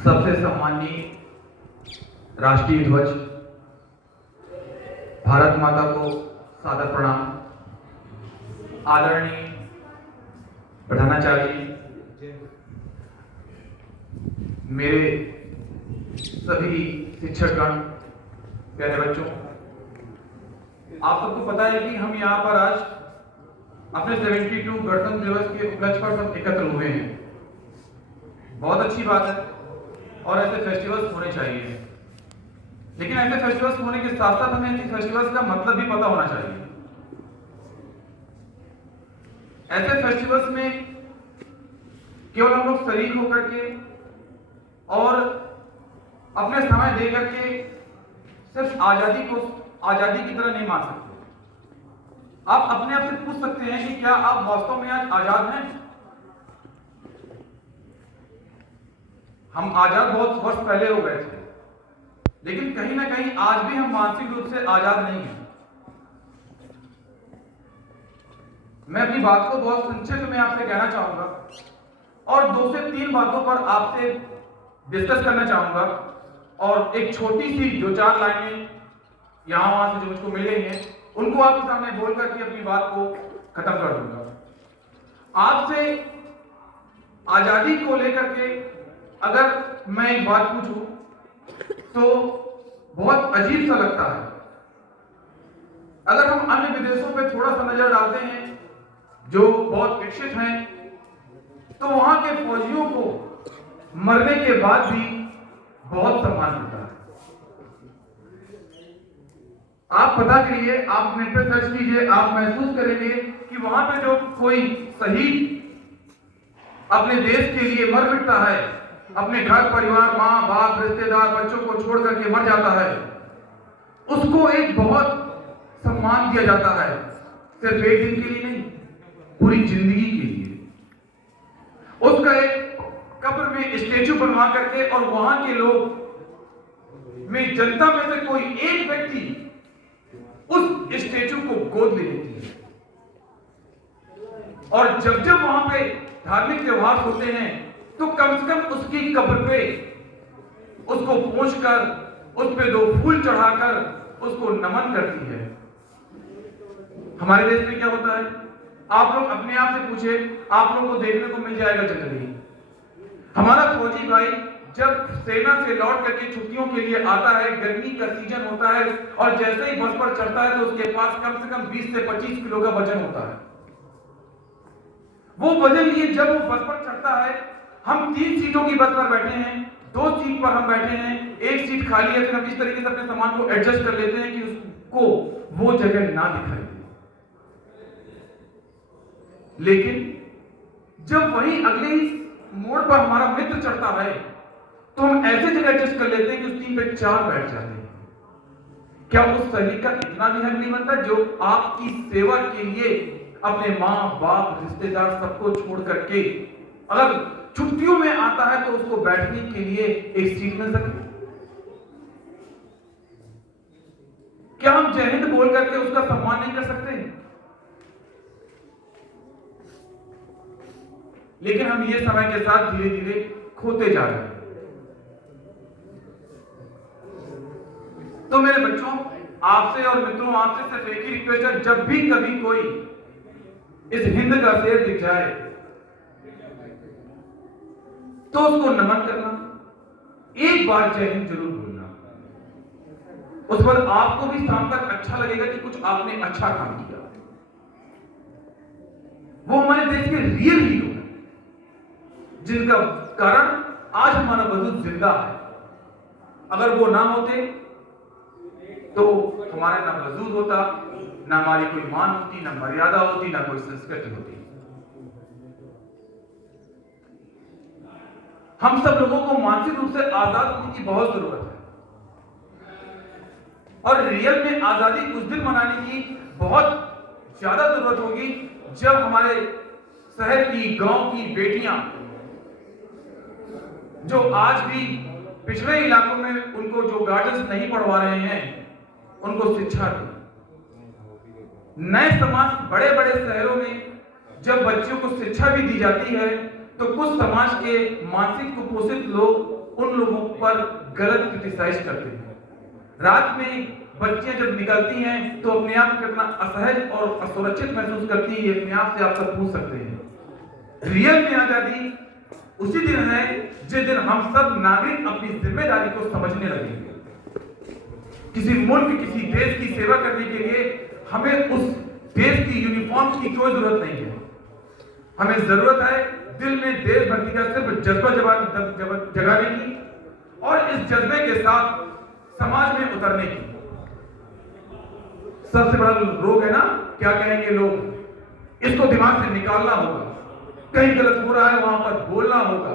सबसे सम्माननीय राष्ट्रीय ध्वज, भारत माता को सादर प्रणाम। आदरणीय प्रधानाचार्य जी, मेरे सभी शिक्षकगण, प्यारे बच्चों, आप सबको पता है कि हम यहाँ पर आज अपने 72 गणतंत्र दिवस के उपलक्ष्य पर सब एकत्र हुए हैं। बहुत अच्छी बात है और ऐसे फेस्टिवल्स होने चाहिए, लेकिन ऐसे फेस्टिवल्स होने के साथ साथ हमें ऐसे फेस्टिवल्स का मतलब भी पता होना चाहिए। ऐसे फेस्टिवल्स में केवल हम लोग शरीक होकर के और अपने समय दे करके सिर्फ आजादी को आजादी की तरह नहीं मान सकते। आप अपने आप से पूछ सकते हैं कि क्या आप वास्तव में आज आजाद हैं? हम आजाद बहुत वर्ष पहले हो गए थे, लेकिन कहीं ना कहीं आज भी हम मानसिक रूप से आजाद नहीं हैं। मैं अपनी बात को बहुत संक्षिप्त में आपसे कहना चाहूंगा और 2 से 3 बातों पर आपसे डिस्कस करना चाहूंगा और एक छोटी सी 2-4 लाइनें यहां वहां से जो मुझको मिल गई हैं उनको आपके सामने बोल करके अपनी बात को खत्म कर दूंगा। आपसे आजादी को लेकर के अगर मैं एक बात पूछूं तो बहुत अजीब सा लगता है। अगर हम अन्य विदेशों पे थोड़ा सा नजर डालते हैं जो बहुत विकसित हैं, तो वहां के फौजियों को मरने के बाद भी बहुत सम्मान मिलता है। आप पता करिए, आप नेट पे सर्च कीजिए, आप महसूस करेंगे कि वहां पे जो कोई शहीद अपने देश के लिए मर मिटता है, अपने घर परिवार, माँ बाप, रिश्तेदार, बच्चों को छोड़ करके मर जाता है, उसको एक बहुत सम्मान दिया जाता है। सिर्फ एक दिन के लिए नहीं, पूरी जिंदगी के लिए। उसका एक कब्र में स्टेचू बनवा करके और वहां के लोग में जनता में से कोई एक व्यक्ति उस स्टेचू को गोद ले लेती है। और जब जब वहां पे धार्मिक त्योहार होते हैं तो कम से कम उसकी कब्र पे उसको पहुंचकर उस पे 2 फूल चढ़ाकर उसको नमन करती है। हमारे देश में क्या होता है, आप लोग अपने आप से पूछे, आप लोगों को देखने को मिल जाएगा जनरली। हमारा फौजी भाई जब सेना से लौट करके छुट्टियों के लिए आता है, गर्मी का सीजन होता है और जैसे ही बस पर चढ़ता है तो उसके पास कम से कम 20 से 25 किलो का वजन होता है। वो वजन लिए जब वो बस पर चढ़ता है, हम 3 सीटों की बस पर बैठे हैं, 2 सीट पर हम बैठे हैं, 1 सीट खाली है, फिर हम इस तरीके से अपने सामान को एडजस्ट कर लेते हैं कि उसको वो जगह ना दिखाई दे। लेकिन जब वही अगले ही मोड़ पर हमारा मित्र चढ़ता है तो हम ऐसे जगह एडजस्ट कर लेते हैं कि उस 3 पे 4 बैठ जाते हैं। क्या उस सैनिक का इतना भी हक नहीं बनता जो आपकी सेवा के लिए अपने माँ बाप, रिश्तेदार सबको छोड़ करके अगर छुट्टियों में आता है तो उसको बैठने के लिए एक सीट मिल सके? क्या हम जय हिंद बोल करके उसका सम्मान नहीं कर सकते? लेकिन हम ये समय के साथ धीरे धीरे खोते जा रहे हैं। तो मेरे बच्चों, आपसे और मित्रों, आपसे सिर्फ एक ही रिक्वेस्ट है, जब भी कभी कोई इस हिंद का शेर दिख जाए तो उसको नमन करना, एक बार जय हिंद जरूर बोलना। उस पर आपको भी शाम तक अच्छा लगेगा कि कुछ आपने अच्छा काम किया। वो हमारे देश के रियल हीरो हैं जिनका कारण आज हमारा वजूद जिंदा है। अगर वो ना होते तो हमारा ना वजूद होता, ना हमारी कोई मान होती, ना मर्यादा होती, ना कोई संस्कृति होती। हम सब लोगों को मानसिक रूप से आजाद होने की बहुत जरूरत है और रियल में आजादी उस दिन मनाने की बहुत ज्यादा जरूरत होगी जब हमारे शहर की, गांव की बेटियां जो आज भी पिछड़े इलाकों में उनको जो गार्जियंस नहीं पढ़वा रहे हैं उनको शिक्षा दें। नए समाज, बड़े बड़े शहरों में जब बच्चों को शिक्षा भी दी जाती है तो कुछ समाज के मानसिक कुपोषित लोग उन लोगों पर गलत क्रिटिसाइज करते हैं। रात में बच्चियां जब निकलती हैं तो अपने आप को कितना असहज और असुरक्षित महसूस करती है, ये अपने आप से आप सब पूछ सकते हैं। रियल में आजादी उसी दिन है जिस दिन हम सब नागरिक अपनी जिम्मेदारी को समझने लगेंगे। किसी मुल्क, किसी देश की सेवा करने के लिए हमें उस देश की यूनिफॉर्म की कोई जरूरत नहीं है। हमें जरूरत है दिल में देशभक्ति का सिर्फ जज्बा जगाने की और इस जज्बे के साथ समाज में उतरने की। सबसे बड़ा रोग है ना, क्या कहेंगे लोग, इसको दिमाग से निकालना होगा। कहीं गलत हो रहा है वहां पर बोलना होगा।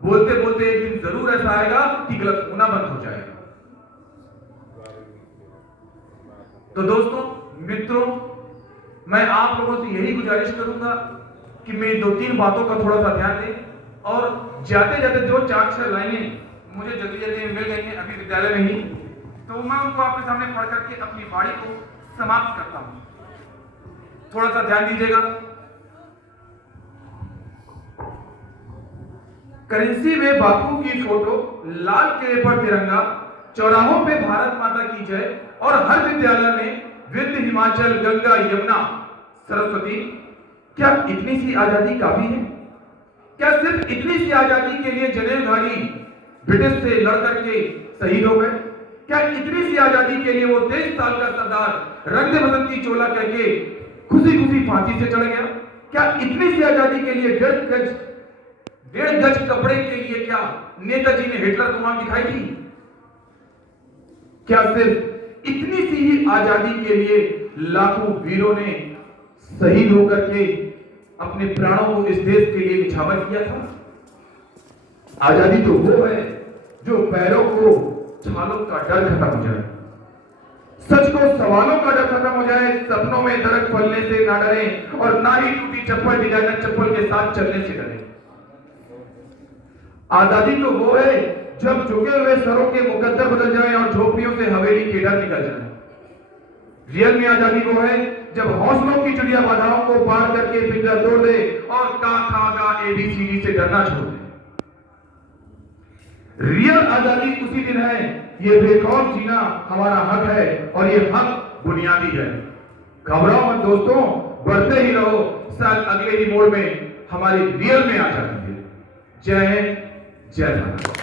बोलते बोलते एक दिन जरूर ऐसा आएगा कि गलत होना बंद हो जाएगा। तो दोस्तों, मित्रों, मैं आप लोगों से यही गुजारिश करूंगा कि मेरी 2-3 बातों का थोड़ा सा ध्यान दें और जाते जाते जो 4-6 लाइनें मुझे जल्दी जल्दी मिल गई हैं अभी विद्यालय में ही, तो मैं उनको आपके सामने पढ़ करके अपनी वाणी को समाप्त करता हूं। थोड़ा सा ध्यान दीजिएगा। करेंसी में बापू की फोटो, लाल किले पर तिरंगा, चौराहों पे भारत माता की जय और हर विद्यालय में विंध्य, हिमाचल, गंगा, यमुना, सरस्वती। क्या इतनी सी आजादी काफी है? क्या सिर्फ इतनी सी आजादी के लिए जनेऊधारी ब्रिटिश से लड़ करके शहीद हो गए? क्या इतनी सी आजादी के लिए वो 23 साल का सरदार रंग दे बसंती चोला कहके खुशी खुशी फांसी से चढ़ गया? क्या इतनी सी आजादी के लिए 1.5 गज कपड़े के लिए क्या नेताजी ने हिटलर को वहां दिखाई थी? क्या सिर्फ इतनी सी ही आजादी के लिए लाखों वीरों ने शहीद होकर के अपने प्राणों को इस देश के लिए निछावर किया था? आजादी तो वो है जो पैरों को छालों का डर खत्म हो जाए, सच को सवालों का डर खत्म हो जाए, सपनों में दरख्त फलने से ना डरे और ना ही टूटी चप्पल डिजाइनर चप्पल के साथ चलने से डरे। आजादी तो वो है जब झुके हुए सरों के मुकद्दर बदल जाए और झोपड़ियों से हवेली के डर निकल जाए। रियल में आजादी वो है जब हौसलों की चिड़िया बाधाओं को पार करके पिंजरा तोड़ दे और का खा गा ABCD से डरना छोड़ दे। रियल आजादी उसी दिन है, ये बेखौफ जीना हमारा हक है और ये हक बुनियादी है। घबराओ मत दोस्तों, बढ़ते ही रहो, शायद अगले ही मोड़ में हमारी रियल में आजादी है। जय हिंद, जय भारत।